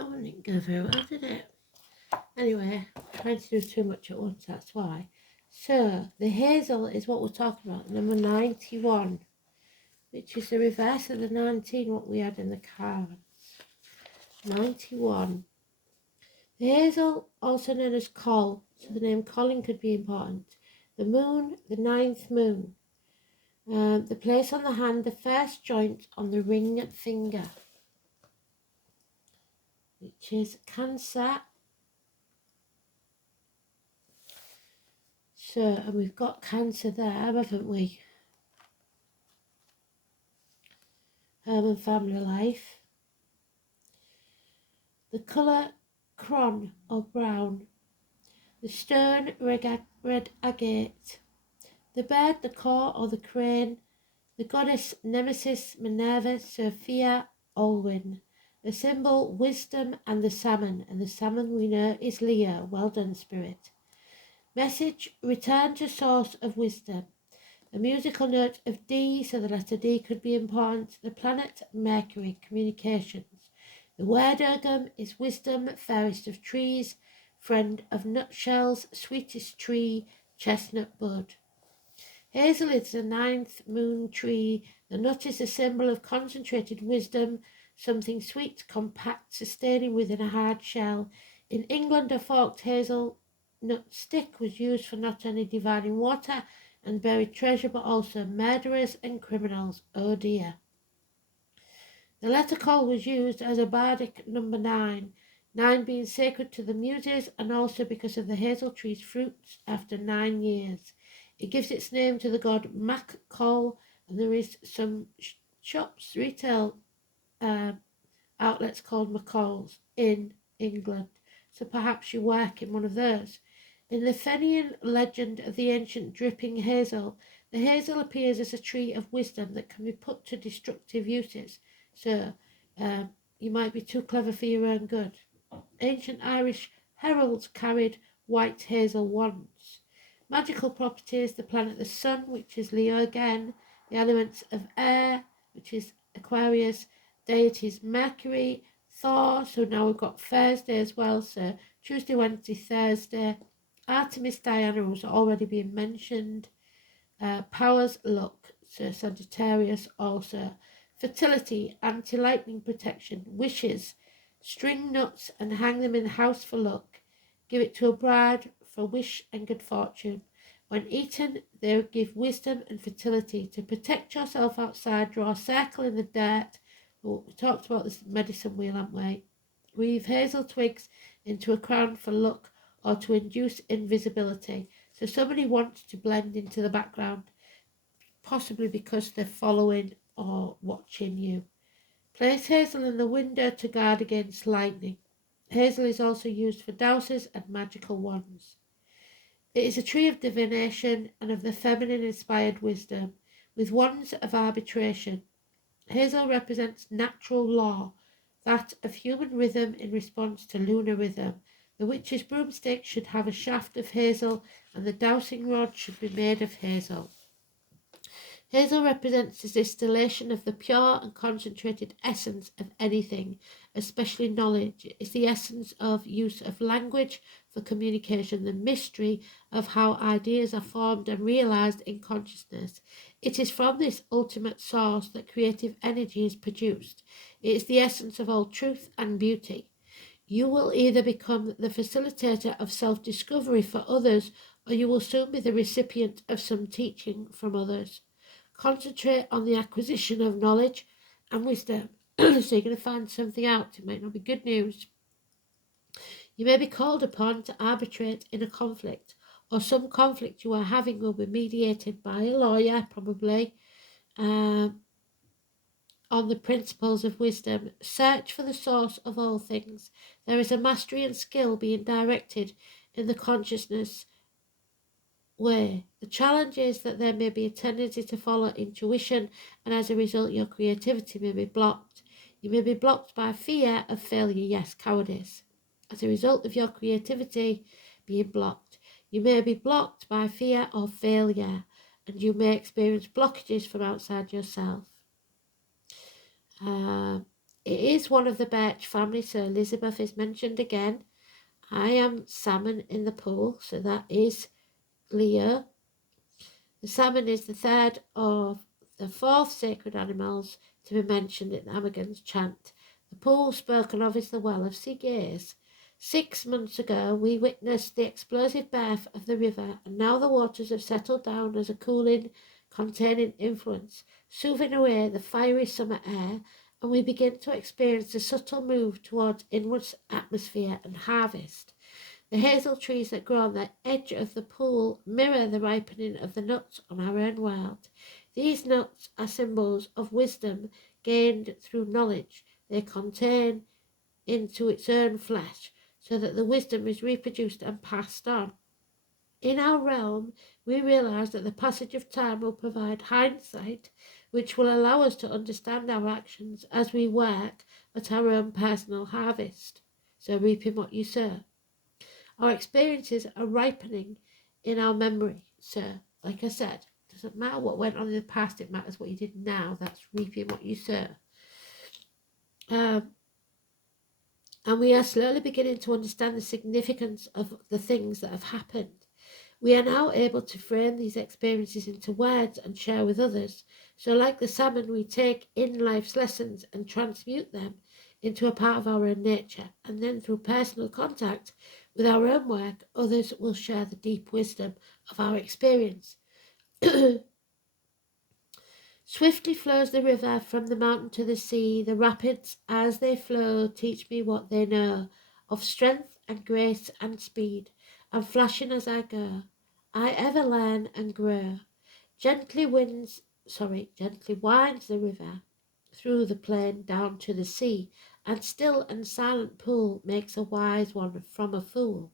That one didn't go very well, did it? Anyway, trying to do too much at once, that's why. So, the Hazel is what we're talking about, number 91, which is the reverse of the 19, what we had in the cards. 91. The Hazel, also known as Col, so the name Colin could be important. The moon, the ninth moon. The place on the hand, the first joint on the ring finger, which is Cancer. So, and we've got Cancer there, haven't we? Home and family life. The colour, cron or brown. The stone, red agate. The bird, the caw or the crane. The goddess, Nemesis, Minerva, Sophia, Olwyn. The symbol, wisdom, and the salmon we know is Leo. Well done, spirit. Message, return to source of wisdom. The musical note of D, so the letter D could be important. The planet, Mercury, communications. The word Ogham is wisdom, fairest of trees, friend of nutshells, sweetest tree, chestnut bud. Hazel is the ninth moon tree. The nut is a symbol of concentrated wisdom, something sweet, compact, sustaining within a hard shell. In England, a forked hazel nut stick was used for not only divining water and buried treasure, but also murderers and criminals. Oh dear. The letter call was used as a bardic number 9, 9 being sacred to the muses, and also because of the hazel tree's fruits after 9 years. It gives its name to the god Mac Call, and there is some shops, retail outlets called McCall's in England, so perhaps you work in one of those. In the Fenian legend of the ancient dripping hazel, the hazel appears as a tree of wisdom that can be put to destructive uses. So, you might be too clever for your own good. Ancient Irish heralds carried white hazel wands. Magical properties, the planet the sun, which is Leo again, the elements of air, which is Aquarius, deities Mercury, Thor, so now we've got Thursday as well, so Tuesday, Wednesday, Thursday, Artemis, Diana was already been mentioned, powers, luck, so Sagittarius also, fertility, anti-lightning protection, wishes, string nuts and hang them in the house for luck, give it to a bride for wish and good fortune. When eaten, they give wisdom and fertility. To protect yourself outside, draw a circle in the dirt. Oh, we talked about this medicine wheel, haven't we? Weave hazel twigs into a crown for luck or to induce invisibility. So somebody wants to blend into the background, possibly because they're following or watching you. Place hazel in the window to guard against lightning. Hazel is also used for dowses and magical wands. It is a tree of divination and of the feminine-inspired wisdom, with wands of arbitration. Hazel represents natural law, that of human rhythm in response to lunar rhythm. The witch's broomstick should have a shaft of hazel, and the dowsing rod should be made of hazel. Hazel represents the distillation of the pure and concentrated essence of anything, especially knowledge. It is the essence of use of language for communication, the mystery of how ideas are formed and realized in consciousness. It is from this ultimate source that creative energy is produced. It is the essence of all truth and beauty. You will either become the facilitator of self-discovery for others, or you will soon be the recipient of some teaching from others. Concentrate on the acquisition of knowledge and wisdom. So you're going to find something out. It might not be good news. You may be called upon to arbitrate in a conflict, or some conflict you are having will be mediated by a lawyer, probably, on the principles of wisdom. Search for the source of all things. There is a mastery and skill being directed in the consciousness way. The challenge is that there may be a tendency to follow intuition, and as a result your creativity may be blocked. You may be blocked by fear of failure, yes, cowardice. As a result of your creativity being blocked, you may be blocked by fear of failure, and you may experience blockages from outside yourself. It is one of the Birch family, so Elizabeth is mentioned again. I am salmon in the pool, so that is Leo. The salmon is the third of the fourth sacred animals to be mentioned in Amagan's chant. The pool spoken of is the well of Sigur's. 6 months ago, we witnessed the explosive birth of the river, and now the waters have settled down as a cooling, containing influence, soothing away the fiery summer air, and we begin to experience a subtle move towards inward atmosphere and harvest. The hazel trees that grow on the edge of the pool mirror the ripening of the nuts on our own world. These nuts are symbols of wisdom gained through knowledge. They contain into its own flesh, so that the wisdom is reproduced and passed on. In our realm, we realize that the passage of time will provide hindsight, which will allow us to understand our actions as we work at our own personal harvest. So, reaping what you sow. Our experiences are ripening in our memory. So, like I said, it doesn't matter what went on in the past, it matters what you did now. That's reaping what you sow. And we are slowly beginning to understand the significance of the things that have happened. We are now able to frame these experiences into words and share with others. So, like the salmon, we take in life's lessons and transmute them into a part of our own nature. And then, through personal contact with our own work, others will share the deep wisdom of our experience. Swiftly flows the river from the mountain to the sea. The rapids, as they flow, teach me what they know of strength and grace and speed, and flashing as I go, I ever learn and grow. Gently winds the river through the plain down to the sea, and still and silent pool makes a wise one from a fool.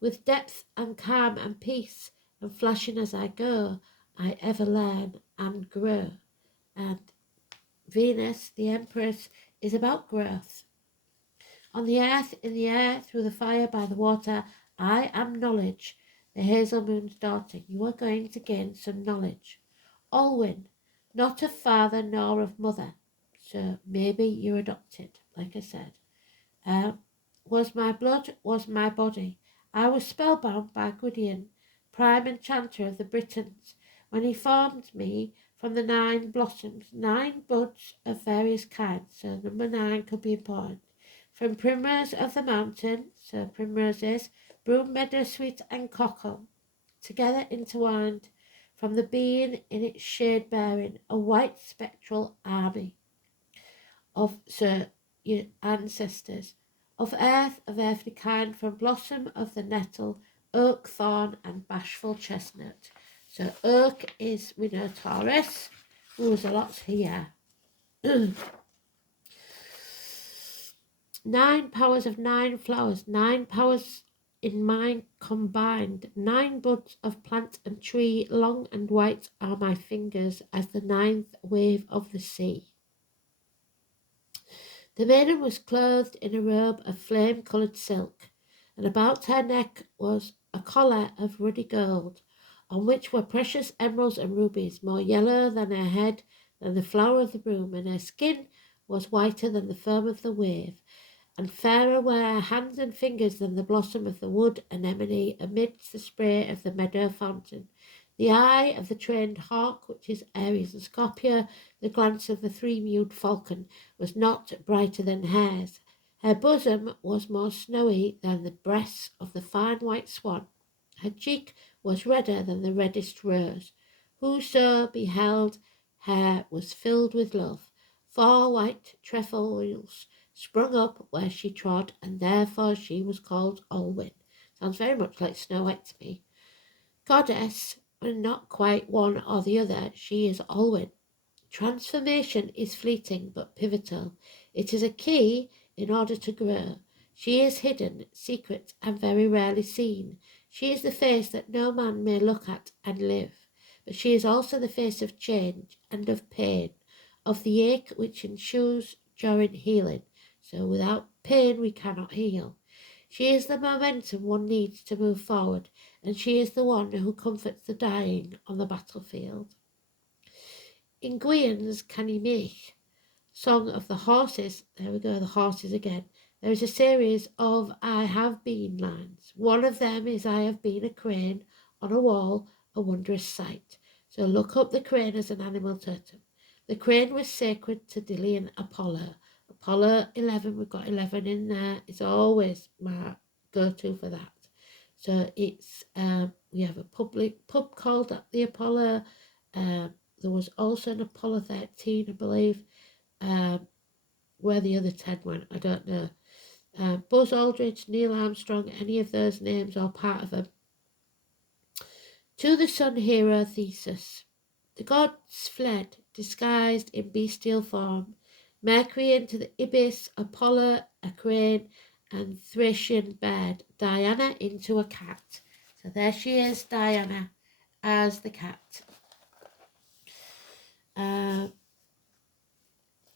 With depth and calm and peace, and flashing as I go, I ever learn and grow. And Venus, the Empress, is about growth. On the earth, in the air, through the fire, by the water, I am knowledge, the hazel moon's daughter. You are going to gain some knowledge. Olwyn, not of father nor of mother. So maybe you're adopted, like I said. Was my blood, was my body. I was spellbound by Gwydion, prime enchanter of the Britons, when he formed me from the 9 blossoms, 9 buds of various kinds. So number 9 could be important. From primrose of the mountain, so primroses, broom, meadowsweet, and cockle, together intertwined, from the being in its shade bearing, a white spectral army of your ancestors, of earth, of earthly kind, from blossom of the nettle, oak, thorn, and bashful chestnut. So oak is, we know, Taurus. There's a lot here. 9 powers of 9 flowers, 9 powers in mine combined, 9 buds of plant and tree, long and white are my fingers as the 9th wave of the sea. The maiden was clothed in a robe of flame-coloured silk, and about her neck was a collar of ruddy gold, on which were precious emeralds and rubies, more yellow than her head, than the flower of the broom, and her skin was whiter than the foam of the wave, and fairer were her hands and fingers than the blossom of the wood anemone amidst the spray of the meadow fountain. The eye of the trained hawk, which is Aries and Scorpio, the glance of the 3-mewed falcon, was not brighter than hers. Her bosom was more snowy than the breasts of the fine white swan. Her cheek was redder than the reddest rose. Whoso beheld her was filled with love. 4 white trefoils sprung up where she trod, and therefore she was called Olwyn. Sounds very much like Snow White to me. Goddess, and not quite one or the other, she is Olwyn. Transformation is fleeting but pivotal. It is a key in order to grow. She is hidden, secret, and very rarely seen. She is the face that no man may look at and live. But she is also the face of change and of pain, of the ache which ensues during healing. So without pain we cannot heal. She is the momentum one needs to move forward, and she is the one who comforts the dying on the battlefield. In Gwydions Canimich, Song of the Horses. There we go, the horses again. There is a series of I have been lines. One of them is I have been a crane on a wall, a wondrous sight. So look up the crane as an animal totem. The crane was sacred to Delian Apollo. Apollo 11, we've got 11 in there. It's always my go-to for that. So it's, we have a public pub called the Apollo. There was also an Apollo 13, I believe. Where the other 10 went, I don't know. Buzz Aldrin, Neil Armstrong, any of those names are part of them. To the sun hero Theseus. The gods fled, disguised in bestial form. Mercury into the Ibis, Apollo a crane, and Thracian bird, Diana into a cat. So there she is, Diana, as the cat.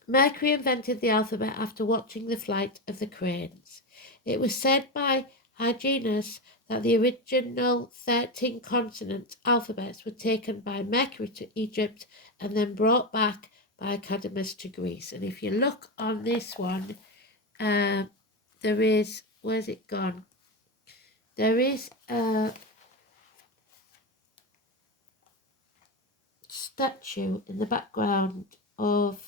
Mercury invented the alphabet after watching the flight of the cranes. It was said by Hyginus that the original 13 consonant alphabets were taken by Mercury to Egypt and then brought back by Academus to Greece. And if you look on this one, there is, where's it gone? There is a statue in the background of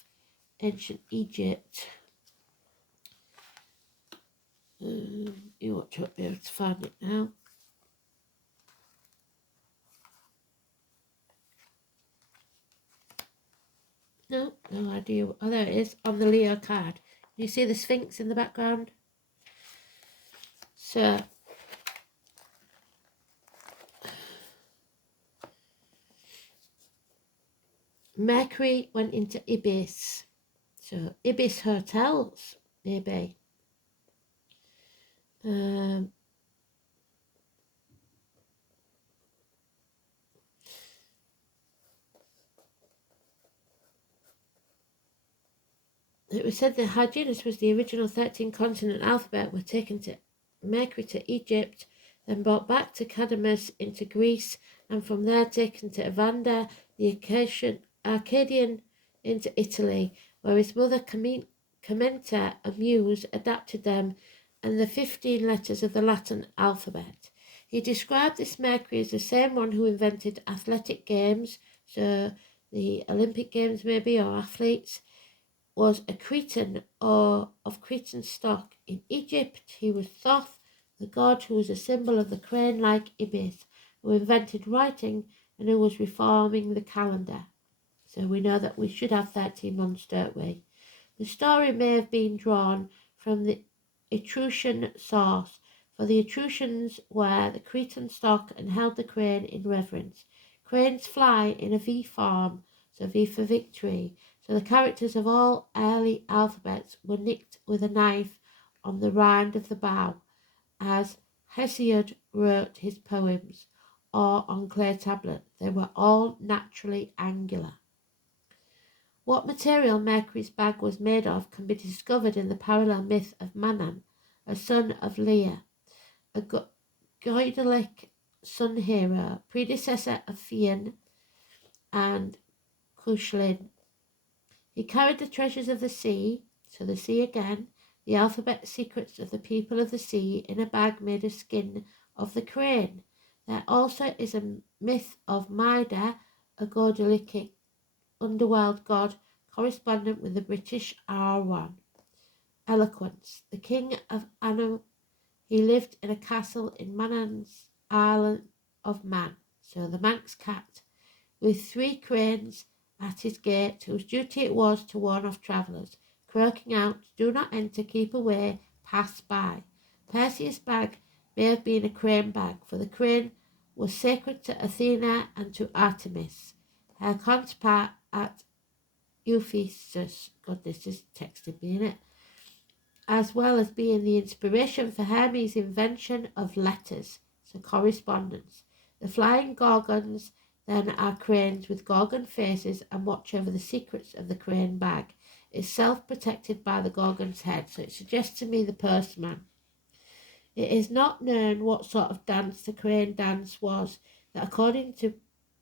ancient Egypt. You ought to be able to find it now. No idea. Oh, there it is on the Leo card. You see the Sphinx in the background? So, Mercury went into Ibis. So, Ibis hotels, maybe. It was said that Hyginus was the original 13 consonant alphabet were taken to Mercury to Egypt, then brought back to Academus into Greece, and from there taken to Evander, the Arcadian, into Italy, where his mother Commenta, a muse, adapted them and the 15 letters of the Latin alphabet. He described this Mercury as the same one who invented athletic games, so the Olympic Games maybe, or athletes, was a Cretan or of Cretan stock. In Egypt, he was Thoth, the god who was a symbol of the crane-like Ibis, who invented writing and who was reforming the calendar. So we know that we should have 13 months, don't we? The story may have been drawn from the Etruscan source, for the Etruscans were the Cretan stock and held the crane in reverence. Cranes fly in a V form, so V for victory. So the characters of all early alphabets were nicked with a knife on the rind of the bow, as Hesiod wrote his poems, or on clay tablet. They were all naturally angular. What material Mercury's bag was made of can be discovered in the parallel myth of Manan, a son of Leah, a Goidelic sun hero, predecessor of Fian and Cuchulainn. He carried the treasures of the sea, so the sea again, the alphabet secrets of the people of the sea, in a bag made of skin of the crane. There also is a myth of Maida, a Goidelic underworld god correspondent with the British R1. Eloquence. The king of Anu, he lived in a castle in Manan's island of Man, so the Manx cat, with 3 cranes at his gate, whose duty it was to warn off travellers, croaking out, "Do not enter, keep away, pass by." Perseus' bag may have been a crane bag, for the crane was sacred to Athena and to Artemis, her counterpart at Ephesus. God, this is texted me, innit? As well as being the inspiration for Hermes' invention of letters, so correspondence. The flying gorgons then are cranes with gorgon faces and watch over the secrets of the crane bag, itself protected by the gorgon's head. So it suggests to me the postman. It is not known what sort of dance the crane dance was that, according to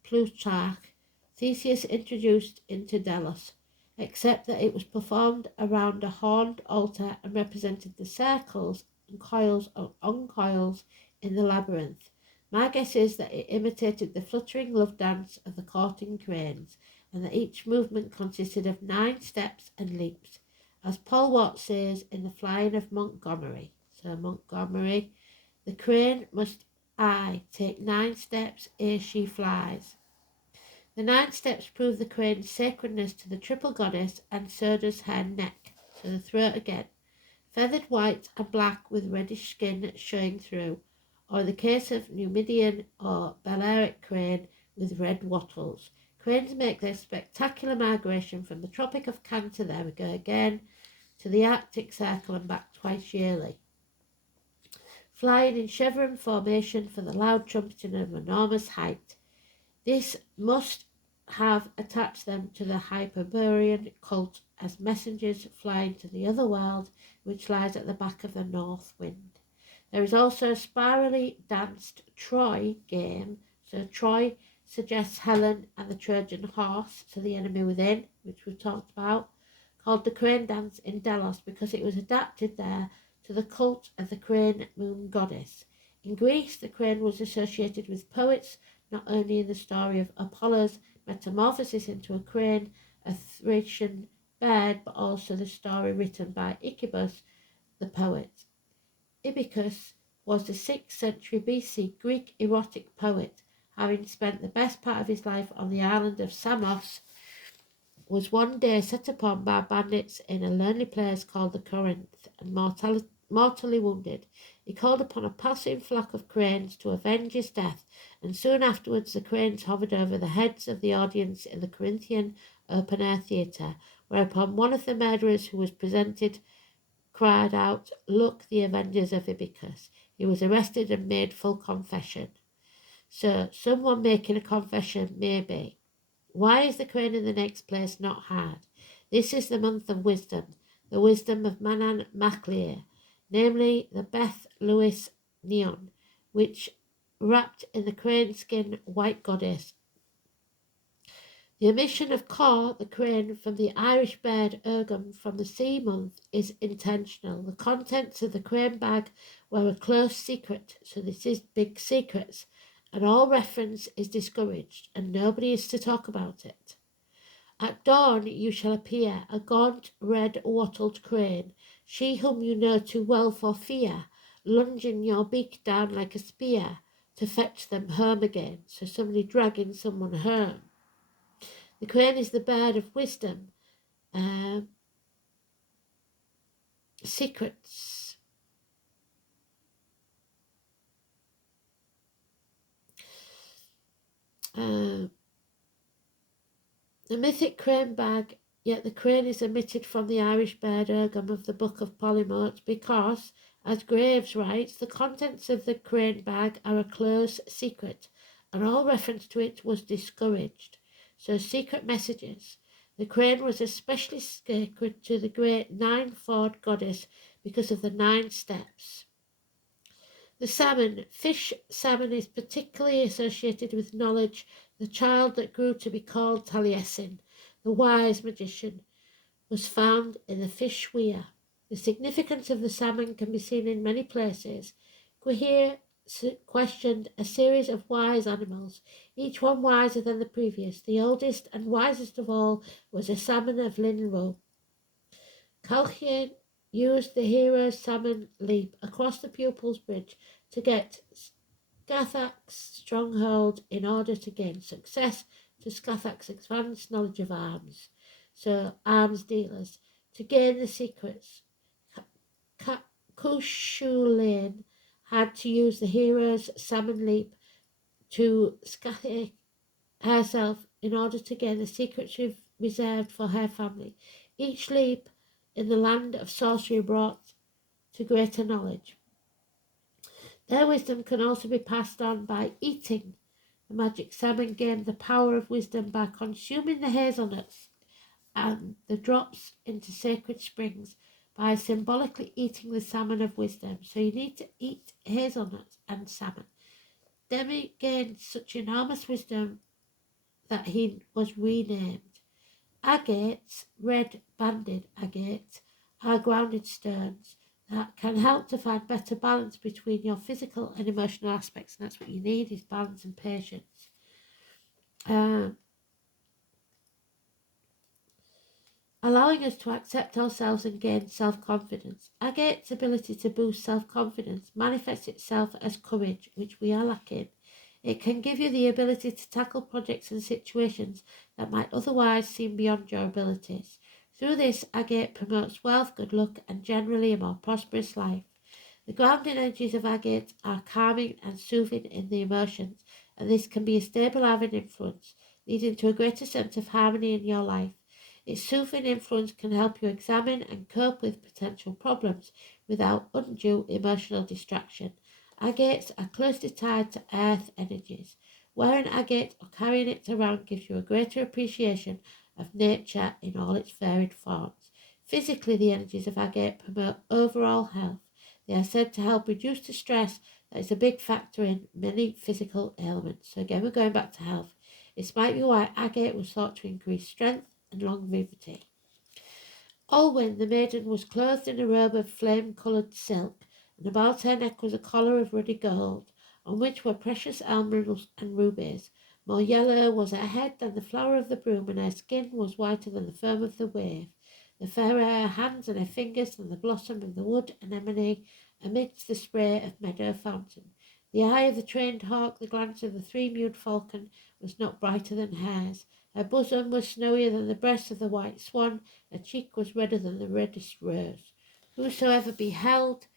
Plutarch, Theseus introduced into Delos. except that it was performed around a horned altar and represented the circles and coils or uncoils in the labyrinth. My guess is that it imitated the fluttering love dance of the courting cranes, and that each movement consisted of 9 steps and leaps, as Paul Watts says in The Flying of Montgomery. So Montgomery, the crane must take 9 steps ere she flies. The 9 steps prove the crane's sacredness to the triple goddess, and so does her neck, so the throat again, feathered white and black with reddish skin showing through, or in the case of Numidian or Balearic crane, with red wattles. Cranes make their spectacular migration from the Tropic of Cancer, there we go again, to the Arctic Circle and back twice yearly, flying in chevron formation for the loud trumpeting of enormous height. This must have attached them to the Hyperborean cult as messengers flying to the other world, which lies at the back of the north wind. There is also a spirally danced Troy game, so Troy suggests Helen and the Trojan horse, so the enemy within, which we've talked about, called the crane dance in Delos because it was adapted there to the cult of the crane moon goddess. In Greece, the crane was associated with poets, not only in the story of Apollo's metamorphosis into a crane, a Thracian bird, but also the story written by Ichibus, the poet. Ibycus was the 6th century BC Greek erotic poet, having spent the best part of his life on the island of Samos, was one day set upon by bandits in a lonely place called the Corinth, and mortally wounded. He called upon a passing flock of cranes to avenge his death, and soon afterwards the cranes hovered over the heads of the audience in the Corinthian open-air theatre, whereupon one of the murderers who was presented cried out, "Look, the avengers of Ibycus." He was arrested and made full confession. So, someone making a confession, maybe. Why is the crane in the next place not hard? This is the month of wisdom, the wisdom of Manan Maclear, namely the Beth Lewis neon, which, wrapped in the crane skin white goddess. The omission of Cor, the crane, from the Irish bird Ogham from the sea month is intentional. The contents of the crane bag were a close secret, so this is big secrets, and all reference is discouraged, and nobody is to talk about it. At dawn you shall appear, a gaunt, red-wattled crane, she whom you know too well for fear, lunging your beak down like a spear to fetch them home again, so somebody dragging someone home. The crane is the bird of wisdom, secrets. The mythic crane bag, yet the crane is omitted from the Irish bird Ogham of the Book of Polymotes because, as Graves writes, the contents of the crane bag are a close secret, and all reference to it was discouraged. So secret messages. The crane was especially sacred to the great nine-forward goddess because of the 9 steps. The salmon, fish salmon, is particularly associated with knowledge. The child that grew to be called Taliesin, the wise magician, was found in the fish weir. The significance of the salmon can be seen in many places. Gwihir questioned a series of wise animals, each one wiser than the previous. The oldest and wisest of all was a salmon of Linro. Colchian used the hero's salmon leap across the pupil's bridge to get Scathach's stronghold in order to gain success to Scathach's advanced knowledge of arms. So, arms dealers, to gain the secrets. Cuchulainn had to use the hero's salmon leap to Scathach herself in order to gain the secrets reserved for her family. Each leap in the land of sorcery brought to greater knowledge. Their wisdom can also be passed on by eating. The magic salmon gained the power of wisdom by consuming the hazelnuts and the drops into sacred springs by symbolically eating the salmon of wisdom. So you need to eat hazelnuts and salmon. Demi gained such enormous wisdom that he was renamed. Agates, red banded agates, are grounded stones that can help to find better balance between your physical and emotional aspects. And that's what you need, is balance and patience. Allowing us to accept ourselves and gain self-confidence. Agate's ability to boost self-confidence manifests itself as courage, which we are lacking. It can give you the ability to tackle projects and situations that might otherwise seem beyond your abilities. Through this, agate promotes wealth, good luck, and generally a more prosperous life. The grounding energies of agate are calming and soothing in the emotions, and this can be a stabilizing influence, leading to a greater sense of harmony in your life. Its soothing influence can help you examine and cope with potential problems without undue emotional distraction. Agates are closely tied to earth energies. Wearing agate or carrying it around gives you a greater appreciation of nature in all its varied forms. Physically, the energies of agate promote overall health. They are said to help reduce the stress that is a big factor in many physical ailments. So again, we're going back to health. This might be why agate was thought to increase strength and longevity. Olwen, the maiden, was clothed in a robe of flame-coloured silk, and about her neck was a collar of ruddy gold, on which were precious emeralds and rubies. More yellow was her head than the flower of the broom, and her skin was whiter than the foam of the wave. The fairer her hands and her fingers than the blossom of the wood anemone amidst the spray of meadow fountain. The eye of the trained hawk, the glance of the three-mewed falcon, was not brighter than hers. Her bosom was snowier than the breast of the white swan, her cheek was redder than the reddest rose. Whosoever beheld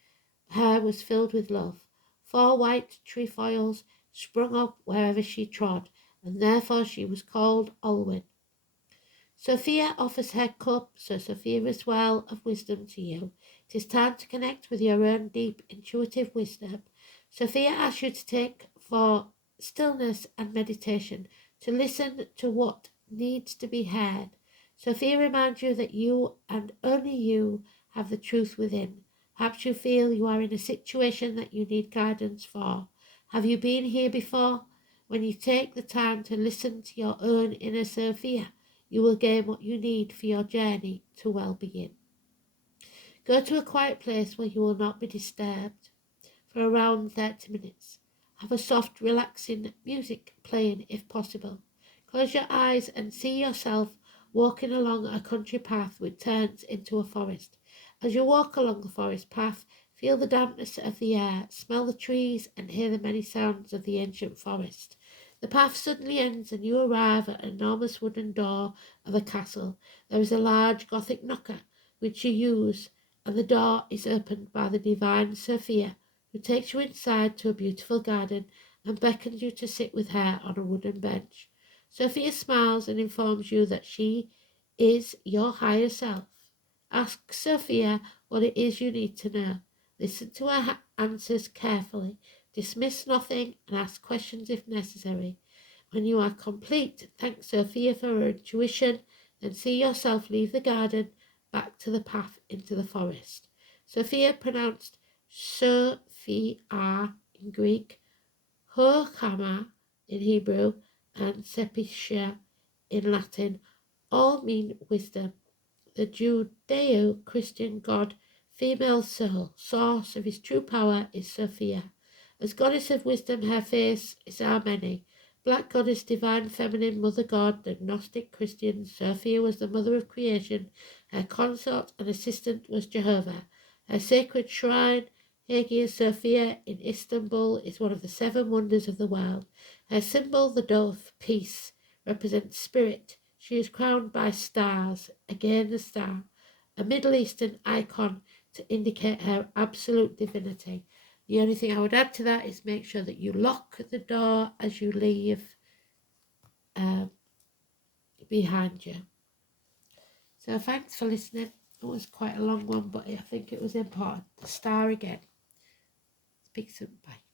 her was filled with love. 4 white trefoils sprung up wherever she trod, and therefore she was called Olwen. Sophia offers her cup, so Sophia is well of wisdom to you. It is time to connect with your own deep intuitive wisdom. Sophia asks you to take for stillness and meditation, to listen to what needs to be heard. Sophia reminds you that you and only you have the truth within. Perhaps you feel you are in a situation that you need guidance for. Have you been here before? When you take the time to listen to your own inner Sophia, you will gain what you need for your journey to well-being. Go to a quiet place where you will not be disturbed for around 30 minutes. Have a soft, relaxing music playing if possible. Close your eyes and see yourself walking along a country path which turns into a forest. As you walk along the forest path, feel the dampness of the air, smell the trees, and hear the many sounds of the ancient forest. The path suddenly ends and you arrive at an enormous wooden door of a castle. There is a large Gothic knocker which you use, and the door is opened by the divine Sophia, who takes you inside to a beautiful garden and beckons you to sit with her on a wooden bench. Sophia smiles and informs you that she is your higher self. Ask Sophia what it is you need to know. Listen to her answers carefully. Dismiss nothing and ask questions if necessary. When you are complete, thank Sophia for her intuition, then see yourself leave the garden back to the path into the forest. Sophia, pronounced Sophia in Greek, Ogham in Hebrew, and Sepisha in Latin, all mean wisdom. The Judeo-Christian god, female soul, source of his true power, is Sophia. As goddess of wisdom, her face is Ameni. Black goddess, divine feminine, mother god, the Gnostic Christian, Sophia was the mother of creation. Her consort and assistant was Jehovah. Her sacred shrine, Hagia Sophia in Istanbul, is one of the 7 wonders of the world. Her symbol, the dove, peace, represents spirit. She is crowned by stars, again the star, a Middle Eastern icon to indicate her absolute divinity. The only thing I would add to that is make sure that you lock the door as you leave behind you. So thanks for listening. It was quite a long one, but I think it was important. The star again. Speak soon. Bye.